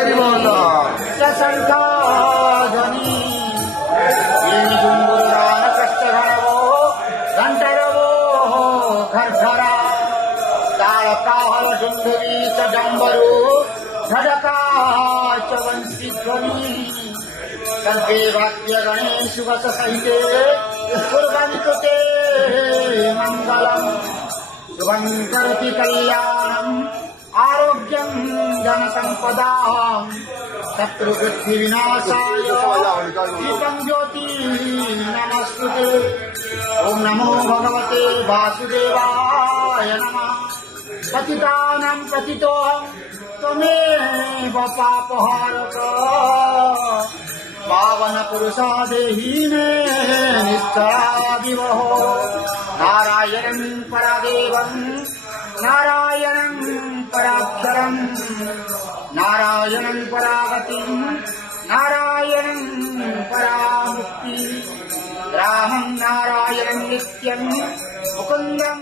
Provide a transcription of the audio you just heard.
हरि बोल सशंखाध्वनि जुंबुरान कष्टघनवो घंटरवो घरघरा ताळकाहल डुंडुरी च डंबरू धडका च वंशीध्वनि सर्वे वाद्य गणेश वस सहिते कुर्वन्तु मंगलम शुभं करोति कल्याणम् आरोग्यं धन संपदा शत्रुबुद्धि विनाशाय दीपं ज्योति नमस्तुते। ओम नमो भगवते वासुदेवाय नमः। पतितानां पतितोऽहं त्वमेव पापहारक पावन पुरुषा देहि मे निश्चलादिवहो। नारायणं परदेवं नारायणं पराक्षरं नारायणं परागतिं नारायणं परामुक्ति रामं नारायणं नित्यं मुकुन्दं